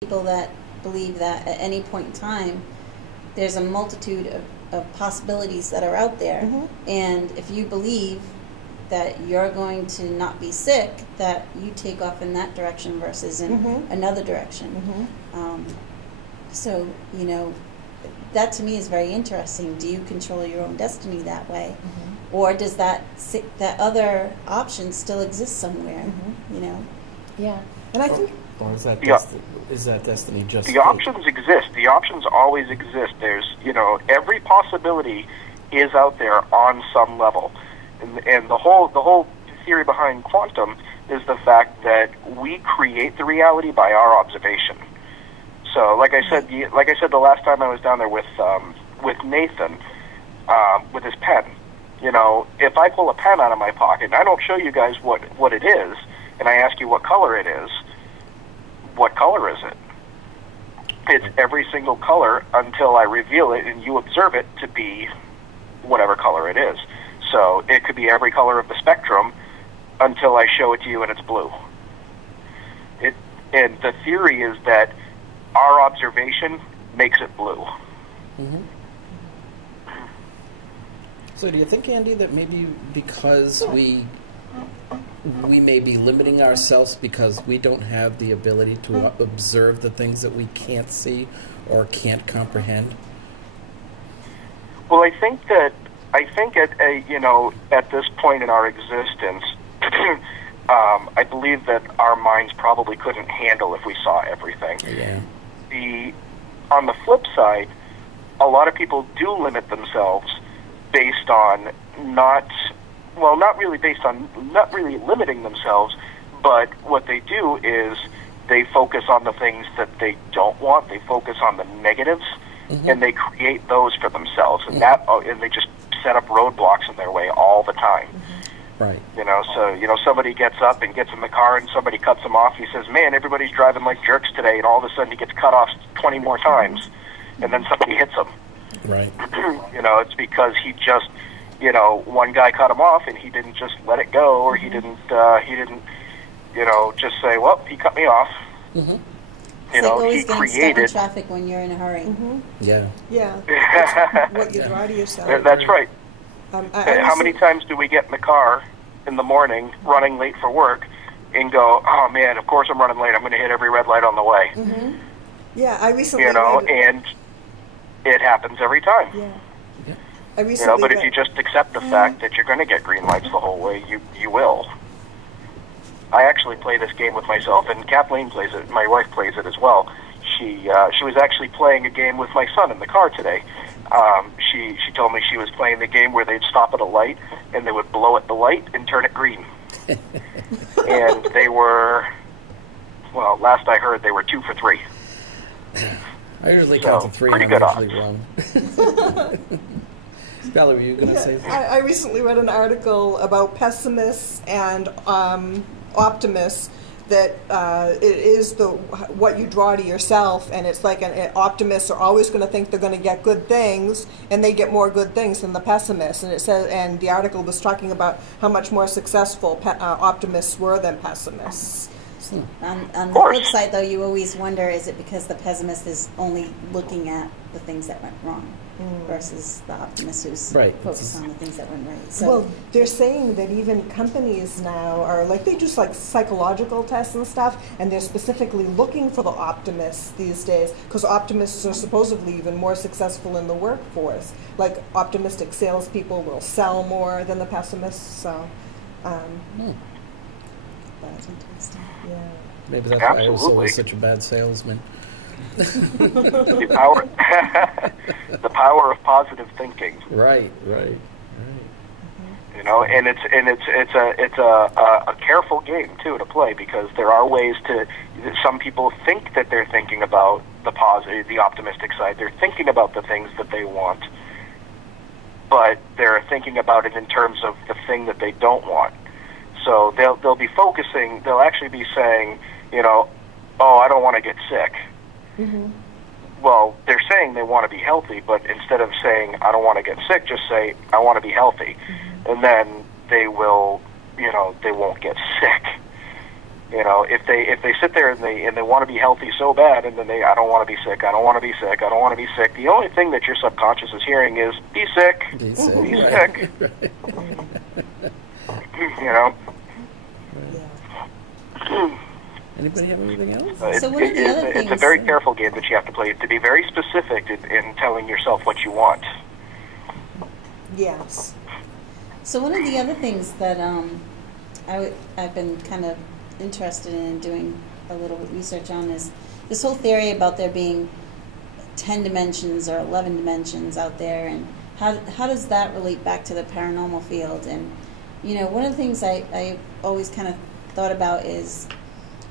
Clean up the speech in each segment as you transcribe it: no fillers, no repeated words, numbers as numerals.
people that believe that at any point in time there's a multitude of possibilities that are out there. And if you believe that you're going to not be sick, that you take off in that direction versus in another direction. So, you know, that to me is very interesting. Do you control your own destiny that way? Or does that other option still exist somewhere, you know? Yeah. And I think... Or is that, is that destiny just... The options exist. The options always exist. There's, you know, every possibility is out there on some level. And the whole theory behind quantum is the fact that we create the reality by our observation. So, like I said the last time I was down there with Nathan, with his pen, you know, if I pull a pen out of my pocket and I don't show you guys what it is, and I ask you what color it is, what color is it? It's every single color until I reveal it and you observe it to be whatever color it is. So it could be every color of the spectrum until I show it to you and it's blue. And the theory is that our observation makes it blue. So do you think, Andy, that maybe because we may be limiting ourselves because we don't have the ability to observe the things that we can't see or can't comprehend? Well, I think at you know, at this point in our existence, I believe that our minds probably couldn't handle if we saw everything. Yeah. On the flip side, a lot of people do limit themselves based on not really limiting themselves, but what they do is they focus on the things that they don't want. They focus on the negatives, and they create those for themselves, and and they just set up roadblocks in their way all the time. Right. You know, so, you know, somebody gets up and gets in the car and somebody cuts him off. He says, man, everybody's driving like jerks today, and all of a sudden he gets cut off 20 more times, and then somebody hits him. Right. You know, it's because he just, you know, one guy cut him off and he didn't just let it go, or he didn't, you know, just say, well, he cut me off. You know, he created... stuck in traffic when you're in a hurry. Yeah. That's what you draw to yourself. That's right. How many times do we get in the car in the morning, running late for work, and go, oh man, of course I'm running late, I'm going to hit every red light on the way. Yeah, I recently... You know, and it happens every time. Yeah. I recently... You know, but if you just accept the fact that you're going to get green lights the whole way, you will. I actually play this game with myself, and Kathleen plays it, my wife plays it as well. She was actually playing a game with my son in the car today. She told me she was playing the game where they'd stop at a light and they would blow at the light and turn it green. And they were, well, last I heard, they were 2 for 3. I usually count to 3 and I'm usually wrong. Valerie, were you going to say something? I recently read an article about pessimists and optimists, that it is what you draw to yourself, and it's like optimists are always going to think they're going to get good things, and they get more good things than the pessimists. And it says, and the article was talking about how much more successful optimists were than pessimists. On the flip side, though, you always wonder, is it because the pessimist is only looking at the things that went wrong versus the optimist who's focused on the things that went right? So, well, they're saying that even companies now are like, they do like psychological tests and stuff, and they're specifically looking for the optimists these days, because optimists are supposedly even more successful in the workforce. Like, optimistic salespeople will sell more than the pessimists. So, that's interesting. Yeah. Maybe that's why I was such a bad salesman. The power of positive thinking. Right. You know, and it's a careful game too to play, because there are ways to. Some people think that they're thinking about the positive, the optimistic side. They're thinking about the things that they want, but they're thinking about it in terms of the thing that they don't want. So they'll be focusing. They'll actually be saying, you know, oh, I don't want to get sick. Well, they're saying they want to be healthy, but instead of saying I don't want to get sick, just say I want to be healthy, and then they will, you know, they won't get sick. You know, if they sit there and they want to be healthy so bad, and then I don't want to be sick, I don't want to be sick, I don't want to be sick. The only thing that your subconscious is hearing is be sick, be sick. Right. You know. Anybody have anything else? So what are the other things? It's a very careful game that you have to play, to be very specific in telling yourself what you want. Yes. So one of the other things that I've been kind of interested in doing a little research on is this whole theory about there being 10 dimensions or 11 dimensions out there, and how does that relate back to the paranormal field? And, you know, one of the things I always kind of thought about is,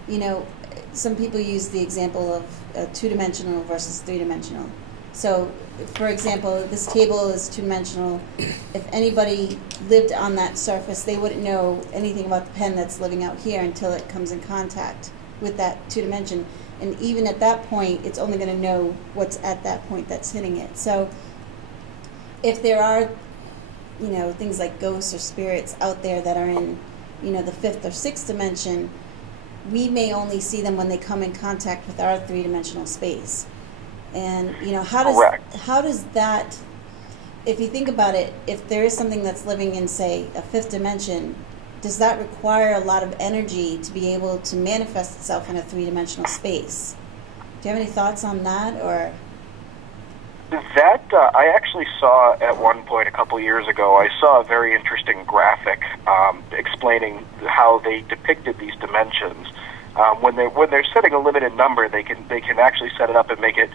you know, some people use the example of two-dimensional versus three-dimensional. So, for example, this table is two-dimensional. If anybody lived on that surface, they wouldn't know anything about the pen that's living out here until it comes in contact with that two-dimension. And even at that point, it's only going to know what's at that point that's hitting it. So, if there are, you know, things like ghosts or spirits out there that are in, you know, the fifth or sixth dimension, we may only see them when they come in contact with our three-dimensional space. And, you know, how does that, if you think about it, if there is something that's living in, say, a fifth dimension, does that require a lot of energy to be able to manifest itself in a three-dimensional space? Do you have any thoughts on that, or? That, I actually saw at one point a couple years ago, I saw a very interesting graphic explaining how they depicted these dimensions. When they're setting a limited number, they can actually set it up and make it,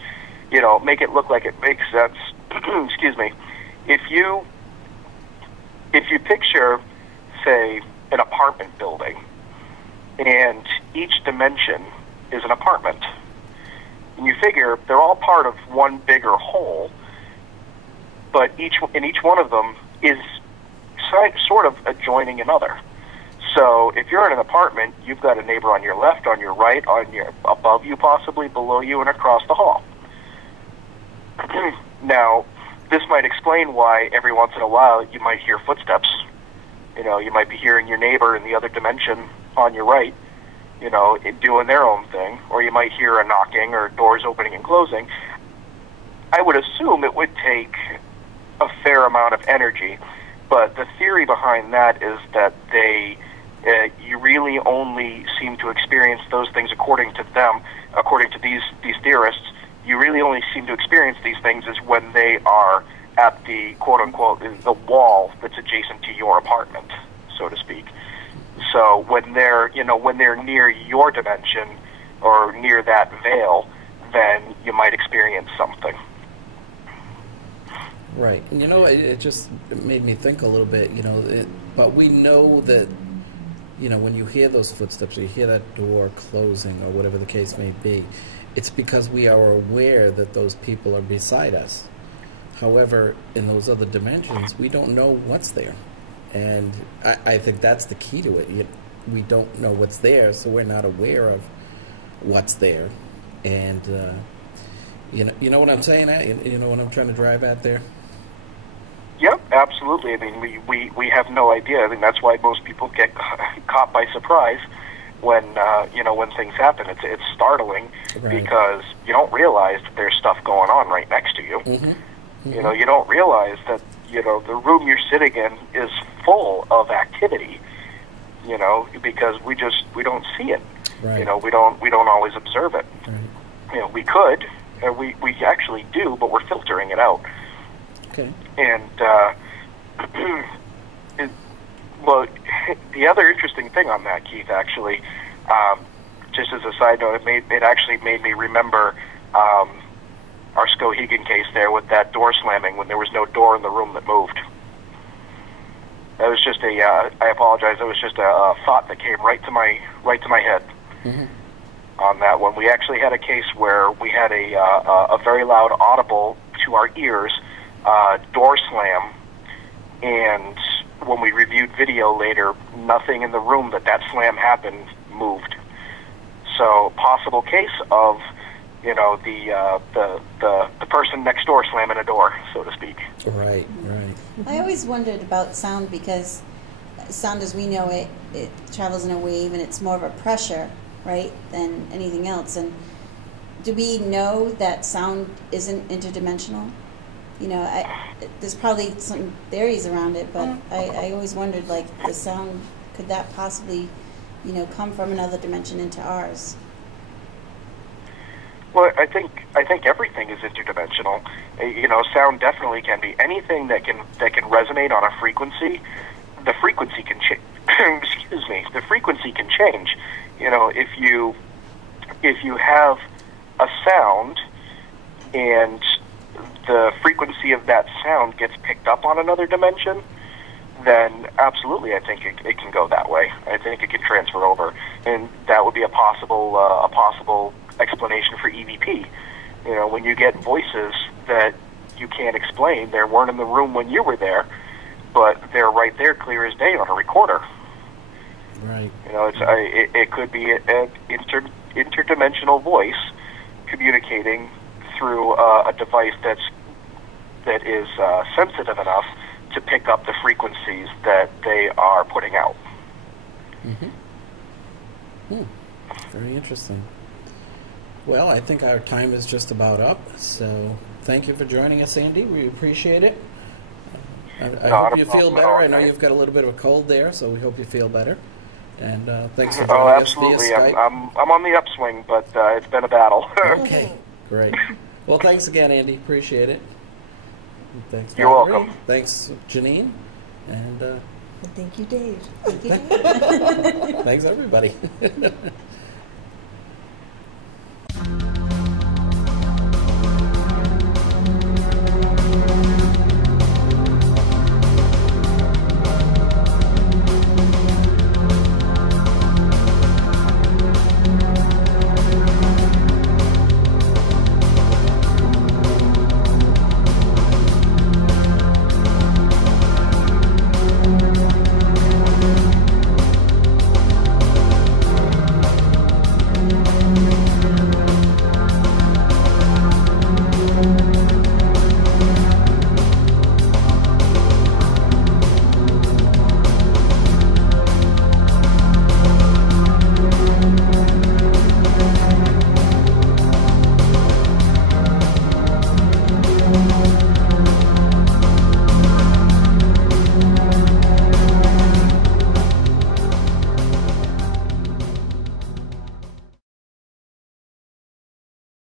you know, make it look like it makes sense. Excuse me. If you picture, say, an apartment building, and each dimension is an apartment, and you figure they're all part of one bigger whole, but each one of them is sort of adjoining another. So if you're in an apartment, you've got a neighbor on your left, on your right, on your above you, possibly below you, and across the hall. Now, this might explain why every once in a while you might hear footsteps. You know, you might be hearing your neighbor in the other dimension on your right, you know, doing their own thing, or you might hear a knocking or doors opening and closing. I would assume it would take a fair amount of energy, but the theory behind that is that you really only seem to experience those things according to them, according to these theorists. You really only seem to experience these things is when they are at the quote-unquote the wall that's adjacent to your apartment, so to speak. So when they're near your dimension or near that veil, then you might experience something. Right, and you know, it just made me think a little bit. You know, but we know that, you know, when you hear those footsteps or you hear that door closing or whatever the case may be, it's because we are aware that those people are beside us. However, in those other dimensions, we don't know what's there. And I think that's the key to it. We don't know what's there, so we're not aware of what's there. And, you know what I'm saying? You know what I'm trying to drive at there? Yep, absolutely. I mean, we have no idea. I mean, that's why most people get caught by surprise when when things happen. It's startling, right, because you don't realize that there's stuff going on right next to you. Mm-hmm. Mm-hmm. You know, you don't realize that, you know, the room you're sitting in is full of activity. You know, because we don't see it. Right. You know, we don't always observe it. Right. You know, we could, we actually do, but we're filtering it out. Okay. And well, the other interesting thing on that, Keith, actually, just as a side note, it actually made me remember our Skowhegan case there with that door slamming when there was no door in the room that moved. That was just I apologize. It was just a thought that came right to my head. Mm-hmm. On that one. We actually had a case where we had a very loud, audible to our ears door slam, and when we reviewed video later, nothing in the room that slam happened moved. So, possible case of, you know, the person next door slamming a door, so to speak. Right, right. I always wondered about sound because sound as we know it, it travels in a wave, and it's more of a pressure, right, than anything else. And do we know that sound isn't interdimensional? You know, there's probably some theories around it, but I always wondered, like, the sound, could that possibly, you know, come from another dimension into ours? Well, I think everything is interdimensional. You know, sound definitely can be anything that can resonate on a frequency. The frequency can change. Excuse me. The frequency can change. You know, if you have a sound and the frequency of that sound gets picked up on another dimension, then absolutely, I think it can go that way. I think it can transfer over, and that would be a possible explanation for EVP. You know, when you get voices that you can't explain, they weren't in the room when you were there, but they're right there, clear as day, on a recorder. Right. You know, it could be an interdimensional voice communicating through a device that is sensitive enough to pick up the frequencies that they are putting out. Very interesting. Well, I think our time is just about up, so thank you for joining us, Andy. We appreciate it. I hope you feel better. I know you've got a little bit of a cold there, so we hope you feel better. And thanks for joining us via Skype. I'm on the upswing, but it's been a battle. Okay, great. Well, thanks again, Andy. Appreciate it. Thanks, You're welcome. Thanks, Janine. And thank you, Dave. Thank you. thanks, everybody.